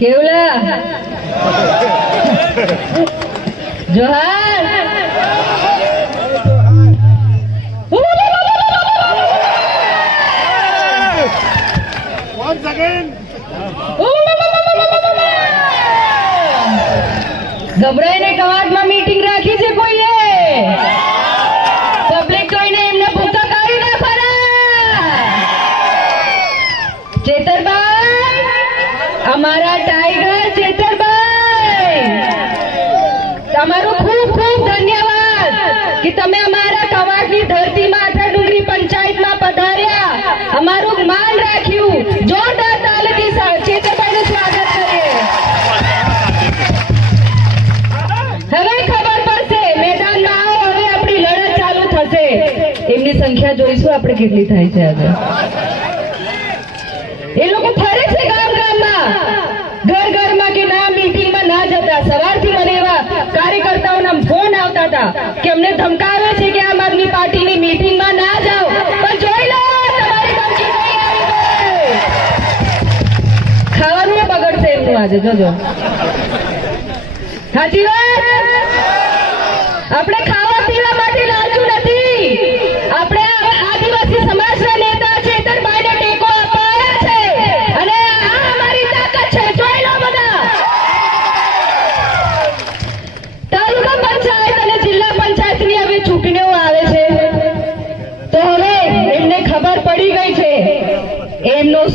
કેવલા? જોહાર? Once again, ગભરાઈને કવાટમાં મીટિંગ રાખી છે કોઈએ? કે તમે અમારા કવાટની ધરતીમાં આઠા ડુંગરી પંચાયતમાં પધાર્યા. અમારું માન રાખ્યું. જોરદાર તાલીથી ચેતરભાઈનું સ્વાગત કરીએ. હવે ખબર પડશે, મેદાનમાં આવો, હવે આપણી લડત ચાલુ થશે. એમની સંખ્યા જોઈશું આપણે કેટલી થાય છે આજે એ લોકો ફરે છે ગામ ગામમાં ઘર ઘરમાં કે ના મીટિંગમાં ના જતા સવારથી મને એવા કાર્યકર્તાઓના ફોન આવતા હતા કે અમને ધમકાવે છે કે આમ આદમી પાર્ટીની મીટિંગમાં ના જાઓ. પણ જોઈ લો ખાવાનું બગડશે એમનું આજે જોજો સાચી વાત? આપણે ખાવા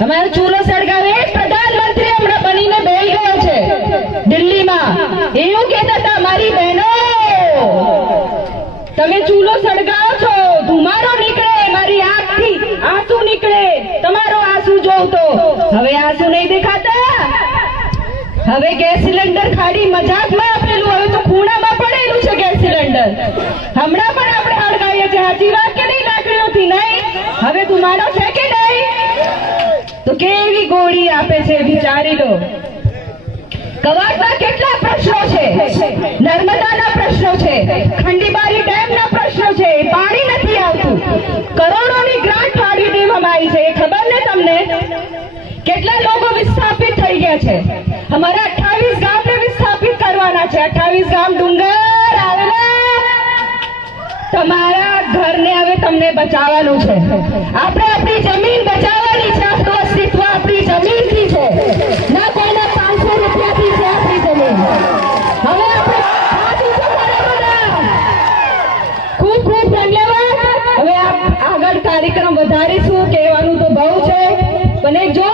તમારો ચૂલો સળગાવે પ્રધાનમંત્રી હમણાં બનીને બેહી ગયો છે. દિલ્હીમાં. એવું કહેતા હતા, મારી બહેનો, તમે ચૂલો સળગાવો છો, ધુમાડો નીકળે, મારી આંખથી આંસુ નીકળે, તમારો આંસુ જોઉં તો હવે આંસુ નહીં દેખાતા? હવે ગેસ સિલિન્ડર ખાડી મજાકમાં આપેલું, હવે તો ખૂણામાં પડેલું છે ગેસ સિલિન્ડર. હમણાં પણ આપણે સળગાવીએ છીએ. હાજી વાત કે નહીં, લાકડીઓથી નહીં? હવે ધુમાડો તો કેવી ગોળી આપે છે વિચારી લો. કવાડના કેટલા પ્રશ્નો છે? નર્મદાના પ્રશ્નો છે, ખંડીબારી ડેમના પ્રશ્નો છે પાણી નથી આવતું. કરોડોની ગ્રાન્ટ ફાળવી દેવામાં આવી છે, એ ખબર ને તમને? કેટલા લોકો વિસ્થાપિત થઈ ગયા છે? અમારા અઠ્ઠાવીસ ગામને વિસ્થાપિત કરવાના છે. અઠ્ઠાવીસ ગામ ડુંગર આવેલા તમારા ઘરને હવે તમને બચાવવાનું છે. આપણે આપણી જમીન બચાવવાની છે આપણું અસ્તિત્વ આપણી જમીનથી છે ના કોઈના પાંચસો રૂપિયાથી છે આપણી જમીન હવે આપણે હાથ ઊંચો કરો બધા. ખૂબ ખૂબ ધન્યવાદ હવે આપ આગળ કાર્યક્રમ વધારીશું કહેવાનું તો બહુ છે. અને જોર